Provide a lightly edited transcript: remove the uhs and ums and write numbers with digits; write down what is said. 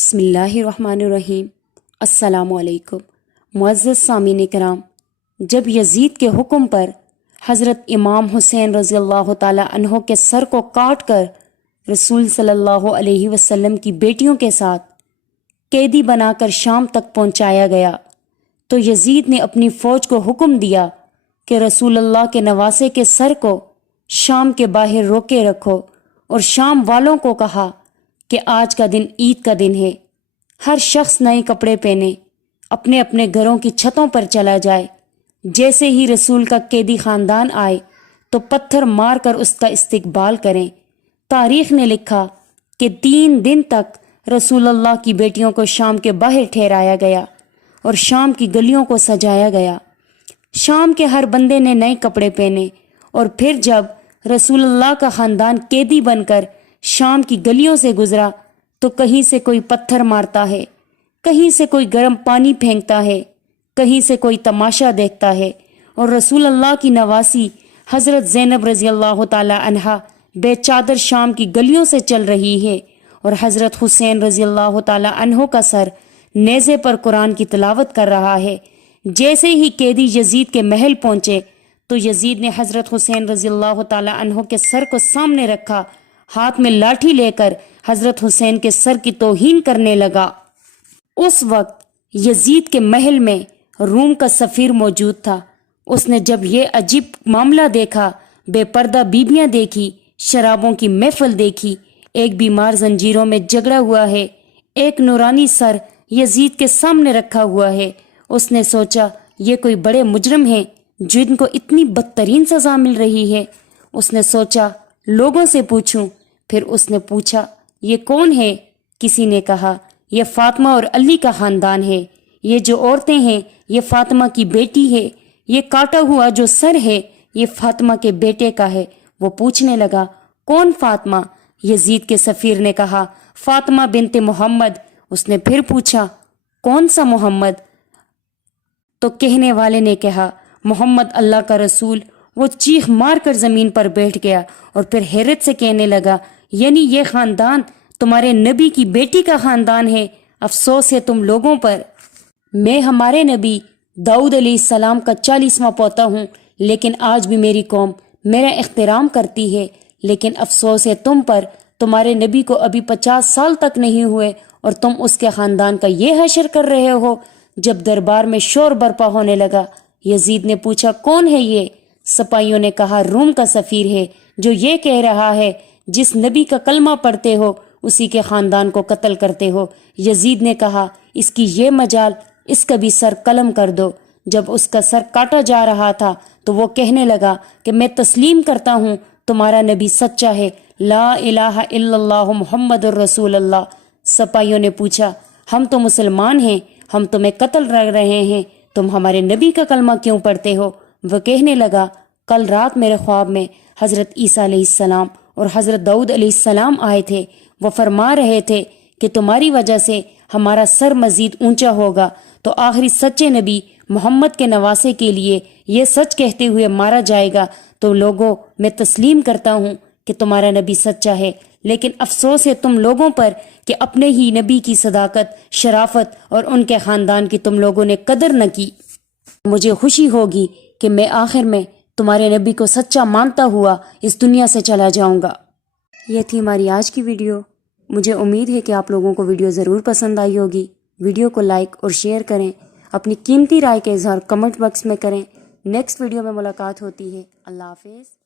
بسم اللہ الرحمن الرحیم۔ السلام علیکم معزز سامعین کرام، جب یزید کے حکم پر حضرت امام حسین رضی اللہ تعالی عنہ کے سر کو کاٹ کر رسول صلی اللہ علیہ وسلم کی بیٹیوں کے ساتھ قیدی بنا کر شام تک پہنچایا گیا تو یزید نے اپنی فوج کو حکم دیا کہ رسول اللہ کے نواسے کے سر کو شام کے باہر روکے رکھو، اور شام والوں کو کہا کہ آج کا دن عید کا دن ہے، ہر شخص نئے کپڑے پہنے اپنے اپنے گھروں کی چھتوں پر چلا جائے۔ جیسے ہی رسول کا قیدی خاندان آئے تو پتھر مار کر اس کا استقبال کریں۔ تاریخ نے لکھا کہ 3 دن تک رسول اللہ کی بیٹیوں کو شام کے باہر ٹھہرایا گیا اور شام کی گلیوں کو سجایا گیا۔ شام کے ہر بندے نے نئے کپڑے پہنے، اور پھر جب رسول اللہ کا خاندان قیدی بن کر شام کی گلیوں سے گزرا تو کہیں سے کوئی پتھر مارتا ہے، کہیں سے کوئی گرم پانی پھینکتا ہے، کہیں سے کوئی تماشا دیکھتا ہے، اور رسول اللہ کی نواسی حضرت زینب رضی اللہ تعالی عنہا بے چادر شام کی گلیوں سے چل رہی ہے، اور حضرت حسین رضی اللہ تعالی عنہ کا سر نیزے پر قرآن کی تلاوت کر رہا ہے۔ جیسے ہی قیدی یزید کے محل پہنچے تو یزید نے حضرت حسین رضی اللہ تعالی عنہ کے سر کو سامنے رکھا، ہاتھ میں لاٹھی لے کر حضرت حسین کے سر کی توہین کرنے لگا۔ اس وقت یزید کے محل میں روم کا سفیر موجود تھا۔ اس نے جب یہ عجیب معاملہ دیکھا، بے پردہ بیبیاں دیکھی، شرابوں کی محفل دیکھی، ایک بیمار زنجیروں میں جگڑا ہوا ہے، ایک نورانی سر یزید کے سامنے رکھا ہوا ہے، اس نے سوچا یہ کوئی بڑے مجرم ہیں جن کو اتنی بدترین سزا مل رہی ہے۔ اس نے سوچا لوگوں سے پوچھوں۔ پھر اس نے پوچھا یہ کون ہے؟ کسی نے کہا یہ فاطمہ اور علی کا خاندان ہے، یہ جو عورتیں ہیں یہ فاطمہ کی بیٹی ہے، یہ کاٹا ہوا جو سر ہے یہ فاطمہ کے بیٹے کا ہے۔ وہ پوچھنے لگا کون فاطمہ؟ یزید کے سفیر نے کہا فاطمہ بنت محمد۔ اس نے پھر پوچھا کون سا محمد؟ تو کہنے والے نے کہا محمد اللہ کا رسول۔ وہ چیخ مار کر زمین پر بیٹھ گیا اور پھر حیرت سے کہنے لگا یعنی یہ خاندان تمہارے نبی کی بیٹی کا خاندان ہے؟ افسوس ہے تم لوگوں پر۔ میں ہمارے نبی داؤد علیہ السلام کا 40واں پوتا ہوں، لیکن آج بھی میری قوم میرا احترام کرتی ہے، لیکن افسوس ہے تم پر، تمہارے نبی کو ابھی 50 سال تک نہیں ہوئے اور تم اس کے خاندان کا یہ حشر کر رہے ہو۔ جب دربار میں شور برپا ہونے لگا، یزید نے پوچھا کون ہے یہ؟ سپاہیوں نے کہا روم کا سفیر ہے جو یہ کہہ رہا ہے جس نبی کا کلمہ پڑھتے ہو اسی کے خاندان کو قتل کرتے ہو۔ یزید نے کہا اس کی یہ مجال، اس کا بھی سر قلم کر دو۔ جب اس کا سر کاٹا جا رہا تھا تو وہ کہنے لگا کہ میں تسلیم کرتا ہوں تمہارا نبی سچا ہے، لا الہ الا اللہ محمد الرسول اللہ۔ سپاہیوں نے پوچھا ہم تو مسلمان ہیں، ہم تمہیں قتل کر رہے ہیں، تم ہمارے نبی کا کلمہ کیوں پڑھتے ہو؟ وہ کہنے لگا کل رات میرے خواب میں حضرت عیسیٰ علیہ السلام اور حضرت داؤد علیہ السلام آئے تھے، وہ فرما رہے تھے کہ تمہاری وجہ سے ہمارا سر مزید اونچا ہوگا، تو آخری سچے نبی محمد کے نواسے کے لیے یہ سچ کہتے ہوئے مارا جائے گا۔ تو لوگوں میں تسلیم کرتا ہوں کہ تمہارا نبی سچا ہے، لیکن افسوس ہے تم لوگوں پر کہ اپنے ہی نبی کی صداقت، شرافت اور ان کے خاندان کی تم لوگوں نے قدر نہ کی۔ مجھے خوشی ہوگی کہ میں آخر میں تمہارے نبی کو سچا مانتا ہوا اس دنیا سے چلا جاؤں گا۔ یہ تھی ہماری آج کی ویڈیو۔ مجھے امید ہے کہ آپ لوگوں کو ویڈیو ضرور پسند آئی ہوگی۔ ویڈیو کو لائک اور شیئر کریں، اپنی قیمتی رائے کا اظہار کمنٹ باکس میں کریں۔ نیکسٹ ویڈیو میں ملاقات ہوتی ہے۔ اللہ حافظ۔